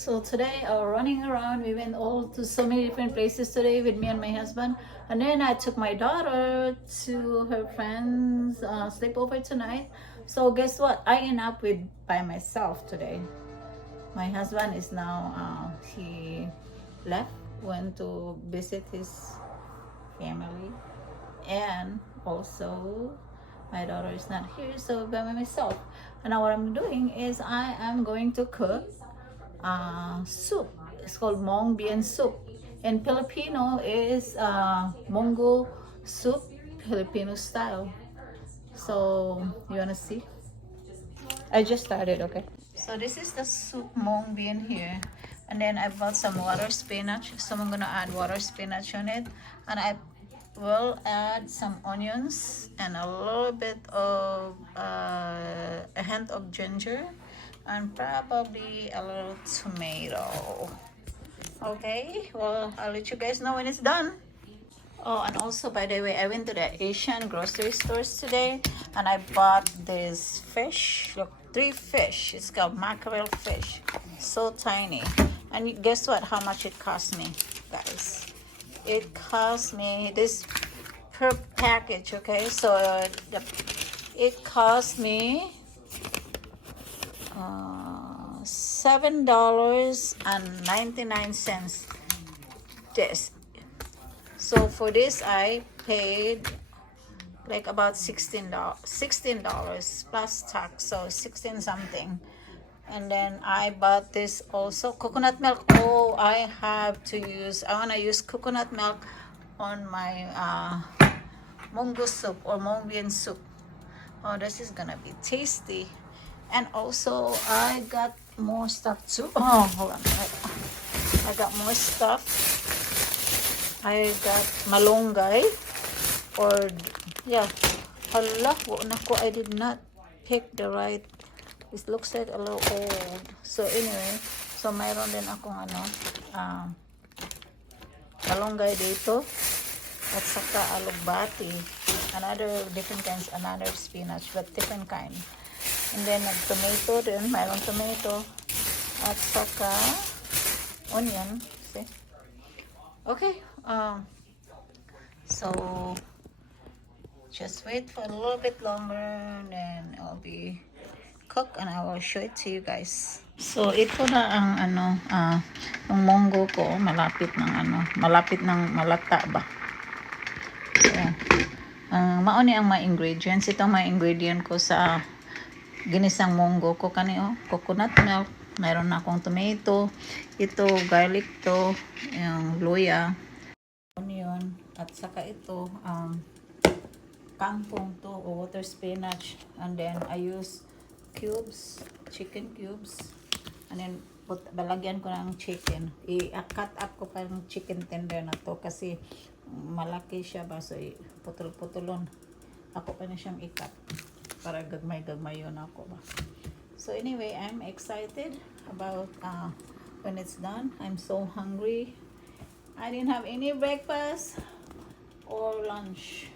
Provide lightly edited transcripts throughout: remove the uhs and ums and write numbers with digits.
So today, running around, we went all to so many different places today with me and my husband. And then I took my daughter to her friends' sleepover tonight. So guess what? I end up with by myself today. My husband is now he left, went to visit his family, and also my daughter is not here, so by myself. And now what I'm doing is I am going to cook soup. It's called mung bean soup. In Filipino is munggo soup, Filipino style. So you wanna see? I just started, okay? So this is the soup mung bean here. And then I bought some water spinach. So I'm gonna add water spinach on it. And I will add some onions and a little bit of a hint of ginger and probably a little tomato. Okay, well, I'll let you guys know when it's done. Oh, and also, by the way, I went to the Asian grocery stores today and I bought this fish. Look, 3 fish. It's called mackerel fish. So tiny. And guess what? How much it cost me, guys? It cost me this per package, okay? So it cost me $7.99. This. So for this I paid like about $16 plus tax, so 16 something. And then I bought this also coconut milk. Oh, I want to use coconut milk on my munggo soup or mung bean soup. Oh, this is gonna be tasty. And also I got more stuff too. Oh, hold on. I got more stuff. I got malunggay, or yeah, hala, nako, I did not pick the right. It looks like a little old. So anyway, so mayroon din akong malunggay dito at saka alugbati, another different kinds, another spinach but different kind. And then tomato din, mayroon tomato at saka onion. See? Okay, so just wait for a little bit longer and then I'll be cook and I will show it to you guys. So ito na ang yung munggo ko, malapit ng malata ba. So, mauni ang mga ingredients. Itong mga ingredient ko sa ginisang munggo ko kanio, coconut milk, mayroon na akong tomato, ito garlic to, yung luya, onion, at saka ito kangkong to o water spinach, and then I use cubes, chicken cubes, and then balagyan ko ng chicken. I-cut up ko pa ng chicken tender na to kasi malaki siya ba, so putol-putulon ako pa na siyang i-cut para gagmay-gagmay yun ako ba. So anyway, I'm excited about when it's done. I'm so hungry. I didn't have any breakfast or lunch.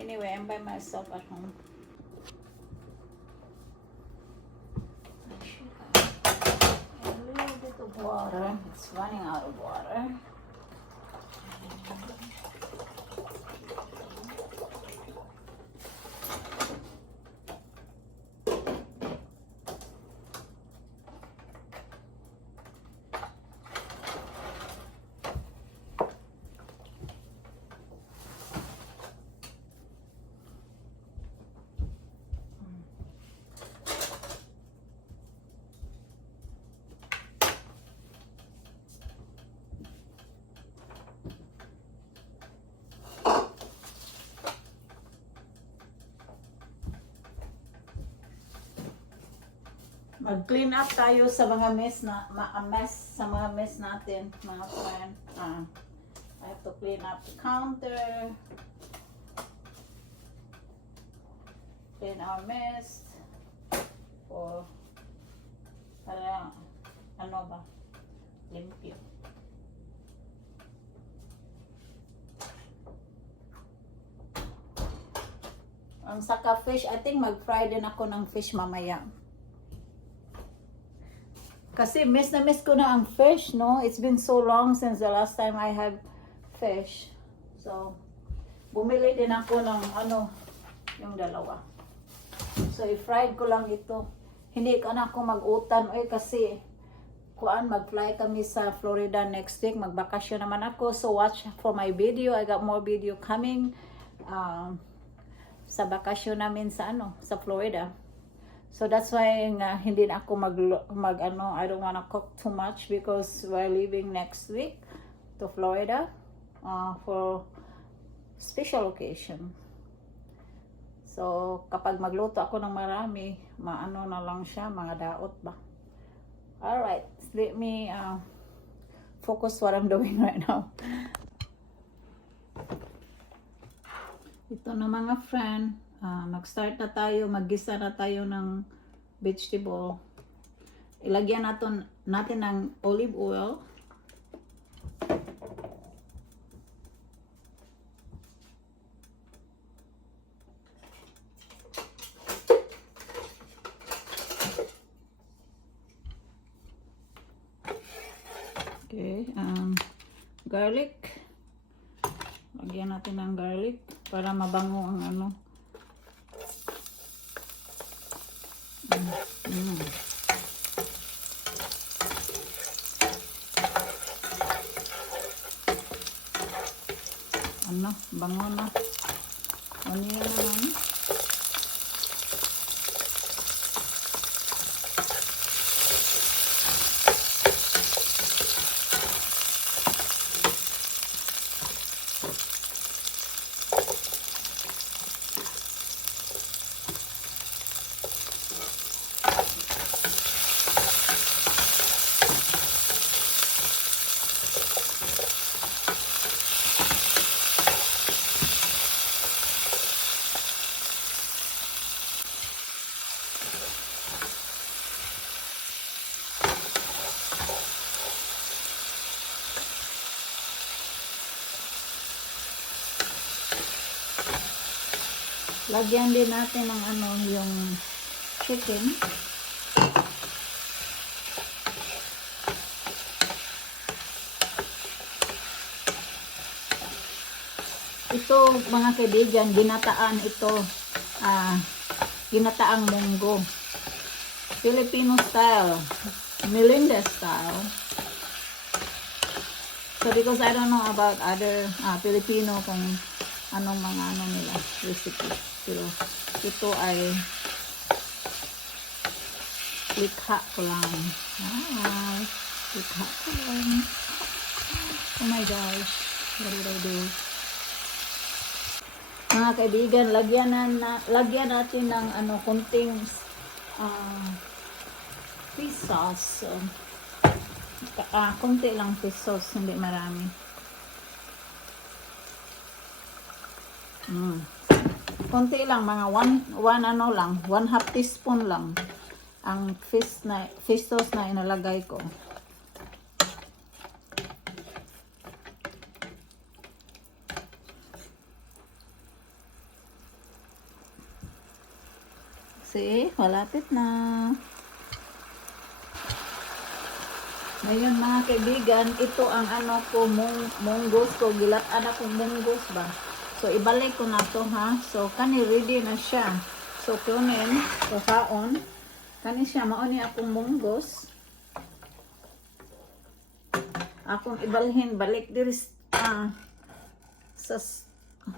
Anyway, I'm by myself at home. I should have a little bit of water. It's running out of water. Mag-clean up tayo sa mga mess natin, mga friend. I have to clean up the counter, clean our mess, for para limpyo. Ang saka fish, I think mag-fry din ako ng fish mamaya. Kasi miss na miss ko na ang fish, no? It's been so long since the last time I had fish. So, bumili din ako ng ano, yung dalawa. So, i-fried ko lang ito. Hindi ka na ako mag-utan kasi mag-fly kami sa Florida next week. Magbakasyon naman ako. So, watch for my video. I got more video coming sa bakasyon namin sa sa Florida. So that's why hindi na ako I don't wanna cook too much because we're leaving next week to Florida for special occasion. So kapag magluto ako ng marami, maano na lang siya, mga daot ba. Alright, let me focus what I'm doing right now. Ito na mga friend, mag-start na tayo, maggisa na tayo ng vegetable. Ilagyan natin ng olive oil. Okay, garlic. Lagyan natin ng garlic para mabango ang bango na. Onion naman. Lagyan din natin ng yung chicken. Ito mga kaibigan, ginataan ito. Ginataang munggo. Filipino style. Melinda style. So because I don't know about other Filipino kung anong mga nila recipe. Pero ito ay likha ko lang. Likha ko lang. Oh my gosh. What did I do? Mga kaibigan, lagyan natin ng konting fish sauce. Konti lang fish sauce, hindi marami. Konti lang, mga 1/2 teaspoon lang ang fish sauce na inalagay ko. See, malapit na. Ngayon mga kaibigan, ito ang munggos ko, gilatan akong munggos ba. So ibalik ko na to ha. So kani ready na siya. So kunin, kaon. Kani siya mauni akong munggos. Akong ibalhin balik diri sa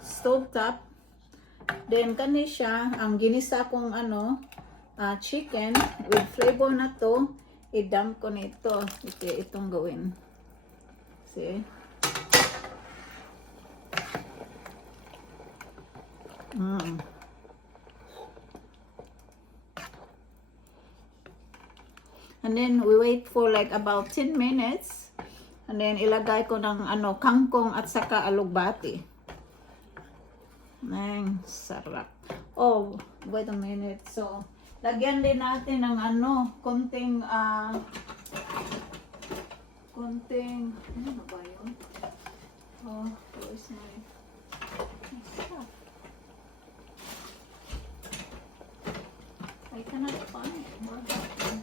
stove top. Then kani siya ang ginisa kong chicken with flavor na to. I-dump ko nito. Okay, itong gawin. See? And then we wait for like about 10 minutes. And then ilagay ko ng kangkong at saka alugbati. Sarap. Oh, wait a minute. So, lagyan din natin ng konting ano ba yun? Oh, where's my stuff? I cannot find it. What happened?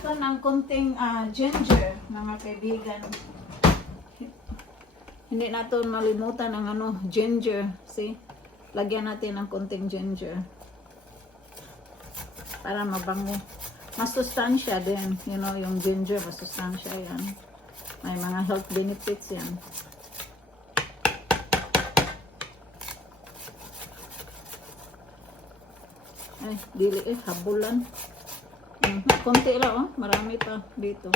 Ito ng konting ginger, mga kaibigan. Hindi natin malimutan ang ginger. See? Lagyan natin ng konting ginger. Para mabango. Masustansya din. You know, yung ginger, masustansya yan. May mga health benefits yan. Ay, dili habulan. Konti lang, oh. Marami pa dito.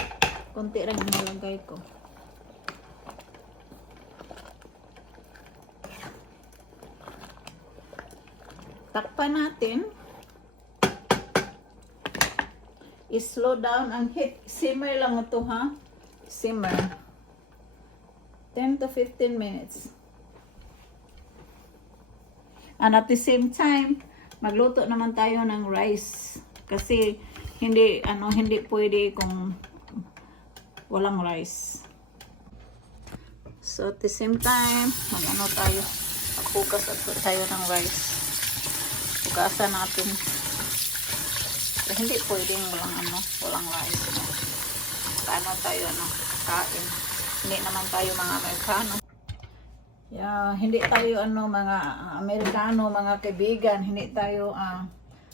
Konti lang inalagay ko. Takpan natin. I-slow down ang heat. Simmer lang ito, ha? Simmer. 10 to 15 minutes. And at the same time, magluto naman tayo ng rice. Kasi hindi pwede kung walang rice. So at the same time, maghugas tayo ng rice. Hugasan natin. So, hindi pwedeng walang rice. No? Paano tayo kain? Hindi naman tayo mga Amerikano. Yeah, hindi tayo mga Amerikano, mga kaibigan, hindi tayo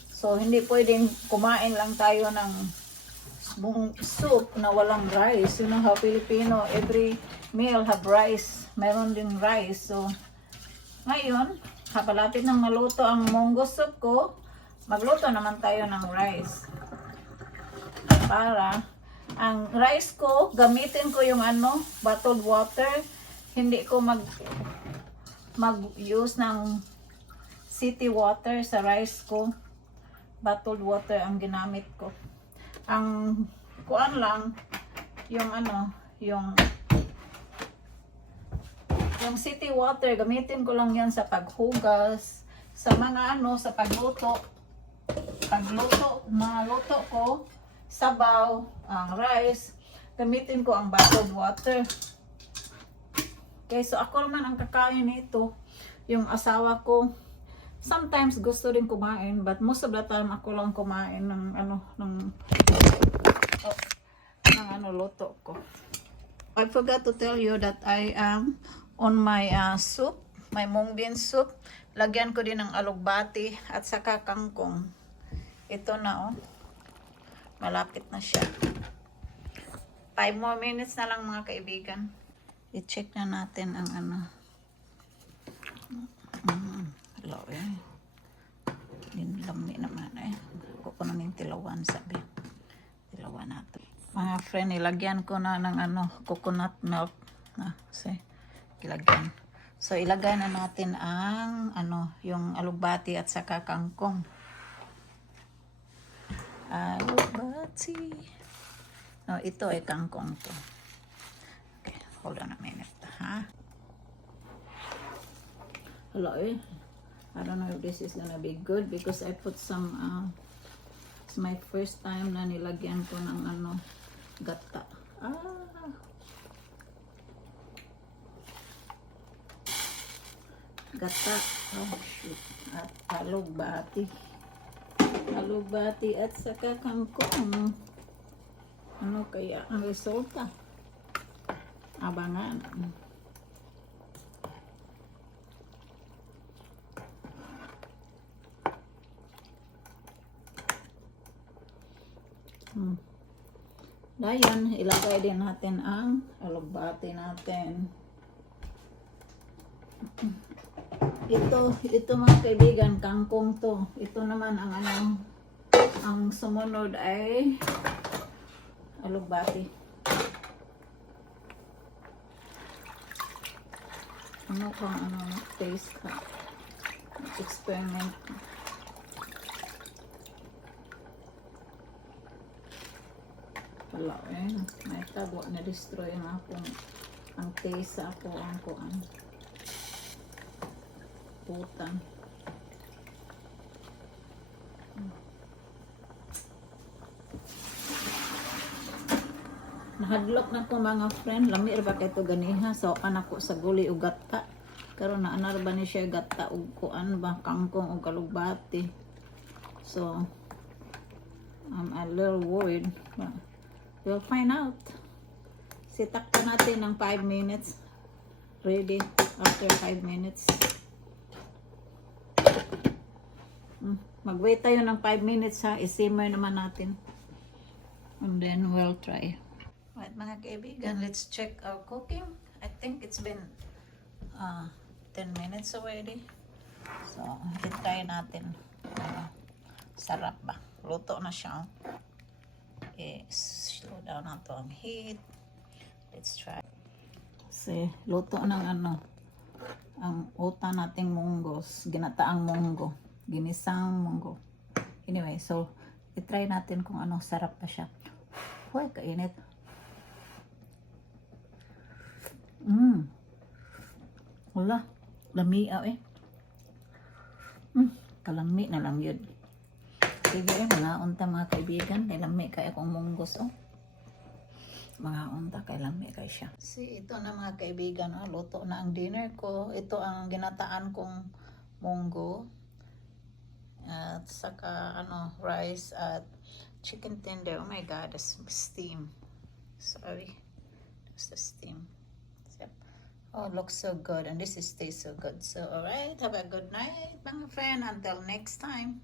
so hindi pwedeng kumain lang tayo ng soup na walang rice. You know how Filipino, every meal have rice. Meron ding rice. So ngayon, kapalapit ng maluto ang munggo soup ko, magluto naman tayo ng rice. Para ang rice ko, gamitin ko yung bottled water. Hindi ko mag-use ng city water sa rice ko. Bottled water ang ginamit ko. Ang kuan lang yung yung city water, gamitin ko lang yan sa paghugas, sa mga sa pagluto. Maluto ko, sabaw, ang rice, gamitin ko ang bottled water. Okay, so ako naman ang kakain nito. Yung asawa ko, sometimes gusto rin kumain, but most of the time ako lang kumain ng luto ko. I forgot to tell you that I am on my soup, my mung bean soup. Lagyan ko din ng alugbati at saka kangkong. Ito na, oh. Malapit na siya. 5 more minutes na lang, mga kaibigan. I-check na natin ang hello, eh. Lami naman, eh. Kuko na ng tilawan, sabi. Tilawan natin. Mga friend, ilagyan ko na ng coconut milk. See? Ilagyan. So, ilagay na natin ang yung alugbati at saka kangkong. Alugbati. No, ito ay kangkong to. Okay, hold on a minute, ha? Hello, eh. I don't know if this is gonna be good because I put some it's my first time na nilagyan ko ng gata. Gata. Oh, shoot. At alugbati. Alugbati at saka kangkong. Ano kaya ang resulta? Abangan. Dayon, ilagay din natin ang alugbati natin. Ito mga kaibigan, kangkong to. Ito naman ang sumunod ay alugbati. Ano kung taste ka? Experiment. Wala eh. May tago na destroy ang taste sa ako ang kuan. Putan. Nahadlok na ko mga friend. Lamir ba kayo ganiha? So, anak ko sa guli o gata. Karon na anar ba ni siya gata o kuan ba? Kangkong o kalugbati. So, a little worried. But we'll find out. Sitakpan natin ng 5 minutes. Ready after 5 minutes. Mag-wait tayo ng 5 minutes ha. I-simmer naman natin. And then we'll try. Right mga kaibigan, let's check our cooking. I think it's been 10 minutes already. So, i-try natin. Sarap ba? Luto na siya. Slow down nato ang heat. Let's try. Kasi luto ng ang uta nating munggos. Ginataang munggo. Ginisang munggo. Anyway, so, i-try natin kung sarap pa siya. Huwag kainit. Wala. Lamiaw eh. Kalami na lang yun. Sige mga unta mga kaibigan. Lami kaya akong munggos Mga unta kay lami kay siya. Ito na mga kaibigan. Luto na ang dinner ko. Ito ang ginataan kong munggo. At saka rice at chicken tender. Oh my god, that's steam. Sorry. That's the steam. Yep. Oh, it looks so good and this tastes so good. So alright, have a good night mga friend. Until next time.